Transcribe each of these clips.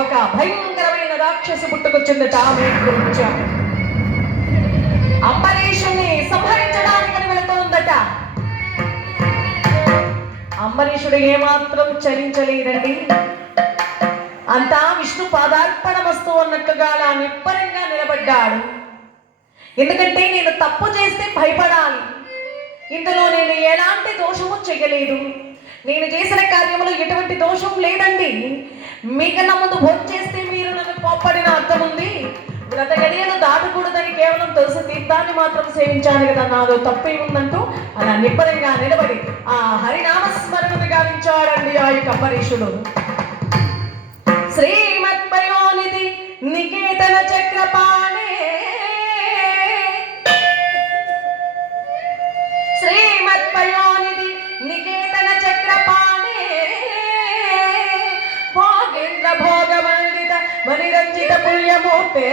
ఒక భయంకరమైన రాక్షసి పుట్టుకొచ్చిందట. ఆమె గురించి అంబరీషుని సంహరించడానికి వెళుతోందట. అంబరీషుడు ఏమాత్రం చలించలేదండి. అంతా విష్ణు పాదార్పణమస్తు అన్నట్టుగా అలా నిబ్బరంగా నిలబడ్డాడు. ఎందుకంటే నేను తప్పు చేస్తే భయపడాలి, ఇందులో నేను ఎలాంటి దోషము చేయలేదు, నేను చేసిన కార్యములు ఎటువంటి దోషం లేదండి. మీకన్నా ముందు భోజనం చేస్తే మీరు నన్ను కోప్పడిన అర్థం ఉంది. వ్రతగడియను దాటకూడదని కేవలం తులసి తీర్థాన్ని మాత్రం సేవించాను కదా, నాదో తప్పేముందంటూ అలా నిబ్బరంగా నిలబడి ఆ హరినామస్మరణను గావించాడండి ఆ యొక్క అంబరీషుడు. శ్రీమత్పయోనిధి నికేతన చక్రపాణే, శ్రీమత్పయోనిధి నికేతన చక్రపాణే, భోగేంద్ర భోగమండిత మణిరంజిత పుణ్యమూర్తే,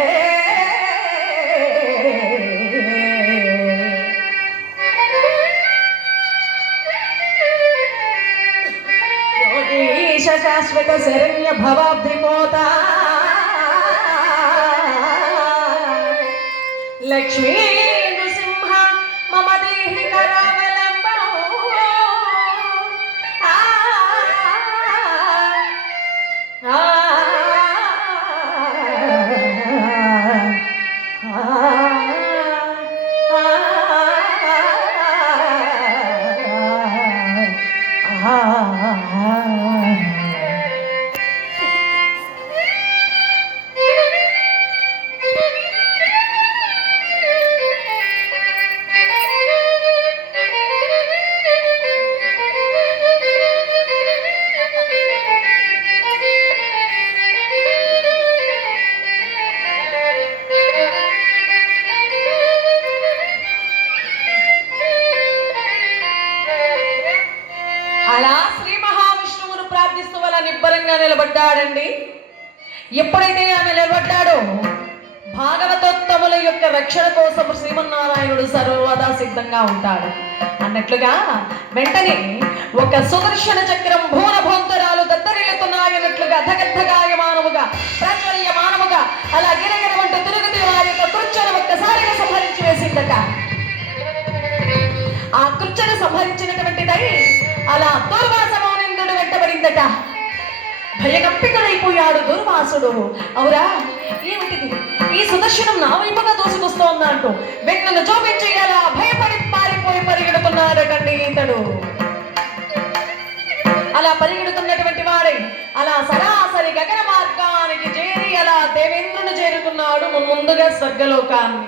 శాశ్వత శరణ్య భవాబ్ధిపోత లక్ష్మీ నృసింహ మమ దేహి కరావలంబం, నిలబడ్డాడండి. ఎప్పుడైతే ఆమె నిలబడ్డాడో భాగవతోత్తముల యొక్క రక్షణ కోసం శ్రీమన్నారాయణుడు సర్వదా సిద్ధంగా ఉంటాడు అన్నట్లుగా వెంటనే ఒక సుదర్శన చక్రం భూన భోంతరాలు దద్దరిల్లుతున్నాయన్నట్లుగా ధగద్ధగాయమానముగా ప్రాచుర్యమానముగా అలా గిరగిరమంటూ తిరుగుతూ వారి యొక్క కృత్యను ఒక్కసారిగా సంహరించి వేసిందట. ఆ కృత్యను సంహరించినటువంటిదై అలా దుర్వాసమానందుడు వెంటబడిందట. భయకంపితుడైపోయాడు దుర్వాసుడు. అవురా, ఏమిటిది, ఈ సుదర్శనం నా వైపుగా దూసుకొస్తోందా అంటూ వెన్నను చూపించేయాలా భయపడి పారిపోయి పరిగెడుతున్నాడటండి ఇతడు. అలా పరిగెడుతున్నటువంటి వాడే అలా సరాసరి గగన మార్గానికి చేరి అలా దేవేంద్రుని చేరుకున్నాడు ముందుగా స్వర్గలోకాన్ని.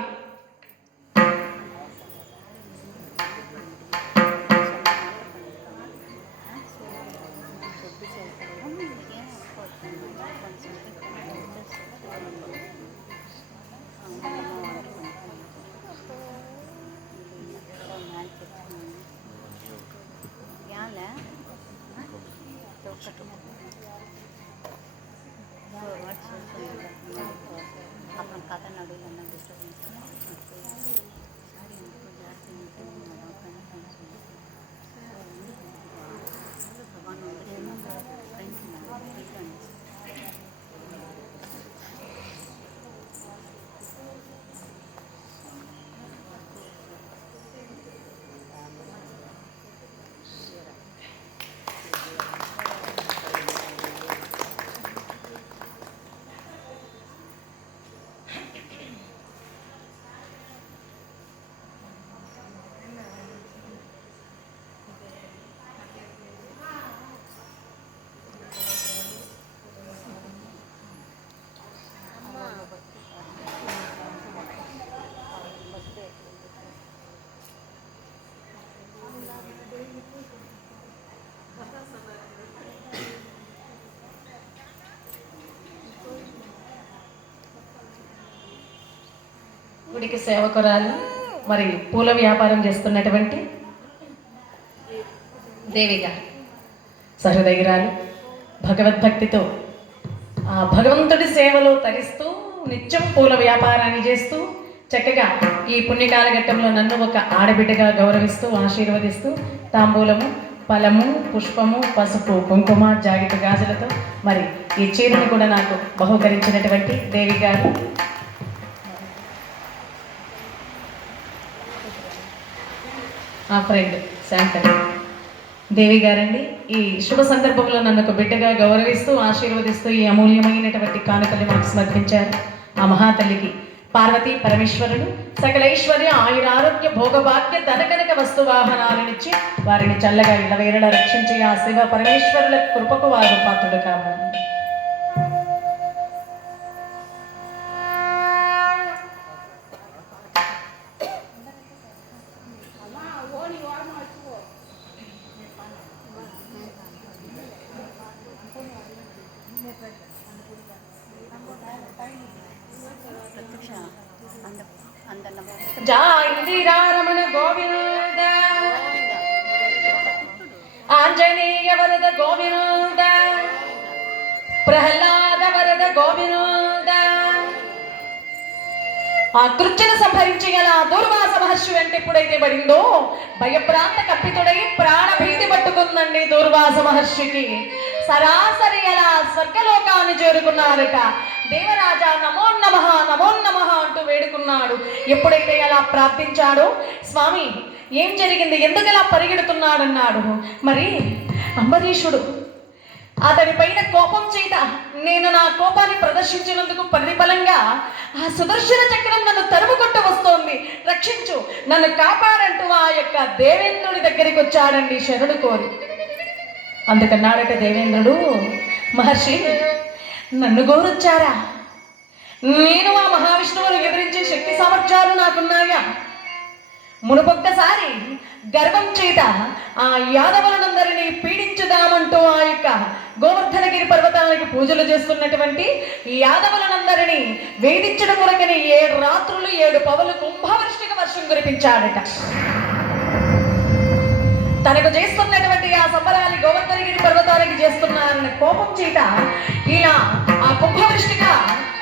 గుడికి సేవకురాలు, మరి పూల వ్యాపారం చేస్తున్నటువంటి దేవిగా సహృదయురాలు, భగవద్భక్తితో ఆ భగవంతుడి సేవలో తరిస్తూ నిత్యం పూల వ్యాపారాన్ని చేస్తూ చక్కగా ఈ పుణ్యకాలఘట్టంలో నన్ను ఒక ఆడబిడ్డగా గౌరవిస్తూ ఆశీర్వదిస్తూ తాంబూలము, ఫలము, పుష్పము, పసుపు, కుంకుమ, జాకెట్ గాజులతో మరి ఈ చీరను కూడా నాకు బహుకరించినటువంటి దేవి గారు, ఆ ఫ్రెండ్ శాంతని దేవి గారండి. ఈ శుభ సందర్భంలో నన్ను ఒక బిడ్డగా గౌరవిస్తూ ఆశీర్వదిస్తూ ఈ అమూల్యమైనటువంటి కానుకలు మాకు సమర్పించారు. ఆ మహాతల్లికి పార్వతీ పరమేశ్వరుడు సకలైశ్వర్య ఆయురారోగ్య భోగభాగ్య ధనకనక వస్తు వాహనాలనిచ్చి వారిని చల్లగా ఇళ్ళవేళలా రక్షించి ఆ శివ పరమేశ్వరుల కృపకు వారు పాత్రుడు కావాలి. జయ ఇందిరారమణ గోవింద, ఆంజనేయ వరద గోవింద, ప్రహ్లాద వరద గోవింద. ఆ కృత్యను సంహరించి గల దుర్వాస మహర్షి వెంట ఎప్పుడైతే పడిందో భయప్రాంత కప్పితుడై ప్రాణభీతి పట్టుకుందండి దుర్వాస మహర్షికి. సరాసరి అలా స్వర్గలోకాన్ని చేరుకున్నారట. దేవరాజా నమో నమః నమో నమః అంటూ వేడుకున్నాడు. ఎప్పుడైతే అలా ప్రార్థించాడో, స్వామి ఏం జరిగింది, ఎందుకు అలా పరిగెడుతున్నాడన్నాడు. మరి అంబరీషుడు అతని పైన కోపం చేత నేను నా కోపాన్ని ప్రదర్శించినందుకు ప్రతిఫలంగా ఆ సుదర్శన చక్రం నన్ను తరుముకొట్టు వస్తోంది, రక్షించు, నన్ను కాపాడంటూ ఆ యొక్క దేవేంద్రుడి దగ్గరికి వచ్చాడండి శరణు కోరి. అందుకన్నాడట దేవేంద్రుడు, మహర్షి నన్ను గోరొచ్చారా? నేను ఆ మహావిష్ణువును ఎదిరించే శక్తి సామర్థ్యాలు నాకున్నాయా? మునుపొక్కసారి గర్వం చేత ఆ యాదవులందరినీ పీడించుదామంటూ ఆ యొక్క గోవర్ధనగిరి పర్వతానికి పూజలు చేస్తున్నటువంటి యాదవులందరినీ వేధించడం కొరకని 7 రాత్రులు 7 పవలు కుంభవృష్టిక వర్షం కురిపించాడట. తనకు చేస్తున్నటువంటి ఆ సంబరాన్ని గోవర్ధనగిరి పర్వతానికి చేస్తున్నారన్న కోపం చేత ఇలా ఆ కుంభవృష్టిగా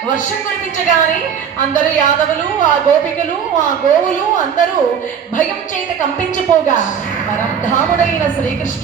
వర్షం కురిపించగానే అందరూ యాదవులు, ఆ గోపికలు, ఆ గోవులు అందరూ భయం చేత కంపించిపోగా పరంధాముడైన శ్రీకృష్ణుడు